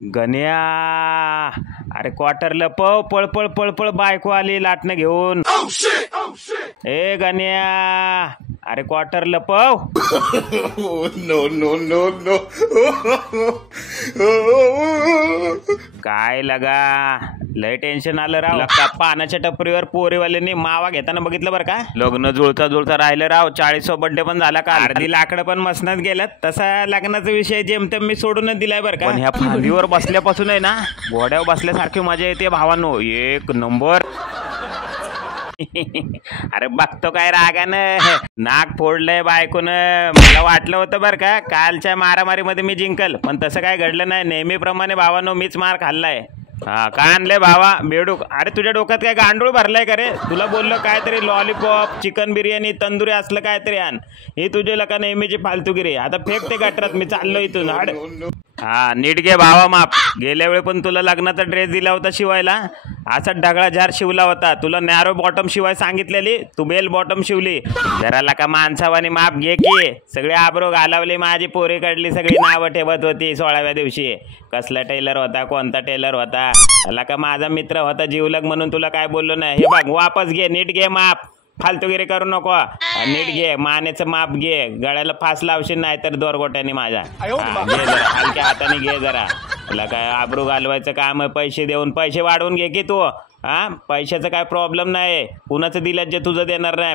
गण्या, अरे क्वार्टर लपव, पळ पळ पळ पळ, बायको आली लाटणं घेऊन. ए गण्या, अरे क्वार्टर लपव. No no no no. काय लगा, लय टेन्शन आलं राव. लका पानाच्या टपरीवर पोरीवाल्यांनी मावा घेताना बघितलं बरं का. लग्न जुळता राहिलं राव. 40वा बर्थडे पण झाला का. अर्धी लाकडं पण मसनात गेल्यात. तसा लग्नाचा विषय जेमतेम मी सोडूनच दिलाय बरं का. पण ह्या फांदीवर बसल्यापासून आहे ना, घोड्यावर बसल्यासारखी मजा येते भावांनो, एक नंबर. अरे बघतो काय रागानं, नाक फोडलंय बायकोनं. मला वाटलं होतं बरं का कालच्या मारामारीमध्ये मी जिंकल, पण तसं काय घडलं नाही. नेहमीप्रमाणे भावानो मीच मार खाल्लाय. हा काय आणलंय भावा बेडूक. अरे तुझ्या डोक्यात काय गांडूळ भरलाय का रे. तुला बोललो काहीतरी लॉलीपॉप, चिकन बिर्याणी, तंदुरी असलं काहीतरी आण. ही तुझे लका नेहमीची फालतुगिरी. आता फेक ते गटरात, मी चाललो इथून. हा नीट घे भावा माप. गेल्या वेळी पण तुला लग्नाचा ड्रेस दिला होता शिवायला, असा ढगळा झार शिवला होता. तुला नॅरो बॉटम शिवाय सांगितलेली, तू बेल बॉटम शिवली. जरा लका माणसावानी माप घे की. सगळे आबरो घालावले, माझी पोरी काढली, सगळी नावं ठेवत होती 16व्या दिवशी. कसला टेलर होता, कोणता टेलर होता. लका माझा मित्र होता जीवलग म्हणून तुला काय बोललो नाही. हे बघ वापस घे, नीट घे माप. फालतुगिरी करू नको. नीट घे, मानेचं माप घे. गळ्याला फास लावशील नाही तर दोरगोट्याने माझ्या. घे जरा हलक्या हाताने घे जरा. तुला काय आबरू घालवायचं काम आहे. पैसे देऊन पैसे वाढवून घे की तू. हा पैशाचं काय प्रॉब्लेम नाही. कुणाचं दिल्यात जे तुझं देणार नाही.